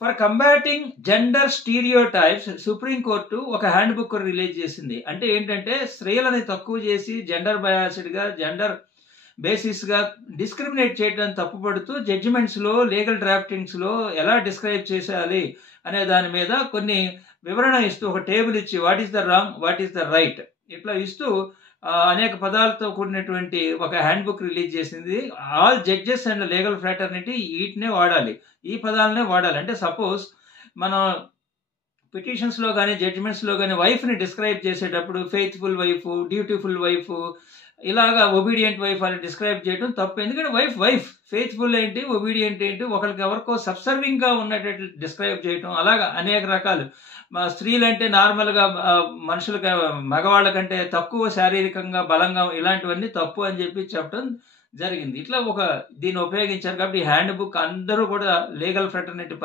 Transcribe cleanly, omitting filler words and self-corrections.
For combating gender stereotypes supreme court ఒక hand book release చేసింది. అంటే ఏంటంటే స్త్రీలని తక్కువ చేసి జెండర్ బయాస్డ్ గా జెండర్ బేసిస్ గా డిస్క్రిమినేట్ చేయడం తప్పుపడుతూ జడ్జిమెంట్స్ లో లీగల్ డ్రాఫ్టింగ్స్ లో ఎలా డిస్క్రైబ్ చేసేయాలి అనే దాని మీద కొన్ని వివరణ ఇస్తూ ఒక టేబుల్ ఇచ్చి what is the wrong what is the right ఇట్లా ఇస్తూ అనేక పదాలతో కూడినటువంటి ఒక హ్యాండ్ బుక్ రిలీజ్ చేసింది. All judges and legal fraternity వీటినే వాడాలి, ఈ పదాలనే వాడాలి. అంటే సపోజ్ మనం పిటిషన్స్ లో కానీ జడ్జిమెంట్స్ లో కానీ వైఫ్ ని డిస్క్రైబ్ చేసేటప్పుడు ఫెయిత్ఫుల్ వైఫ్, డ్యూటీఫుల్ వైఫ్, ఇలాగా ఒబీడియంట్ వైఫ్ అని డిస్క్రైబ్ చేయడం తప్పు. ఎందుకంటే వైఫ్ ఫెయిత్ఫుల్ ఏంటి, ఒబీడియంట్ ఏంటి, ఒకరికి ఎవరికో సబ్సర్వింగ్ గా ఉన్నట్టు డిస్క్రైబ్ చేయడం, అలాగా అనేక రకాలు. స్త్రీలంటే నార్మల్ గా మనుషులకి మగవాళ్ళ కంటే తక్కువ శారీరకంగా బలంగా ఇలాంటివన్నీ తప్పు అని చెప్పి చెప్పడం జరిగింది. ఇట్లా దీన్ని ఉపయోగించారు. కాబట్టి ఈ హ్యాండ్ బుక్ అందరూ కూడా లీగల్ ఫ్రెటర్నిటీ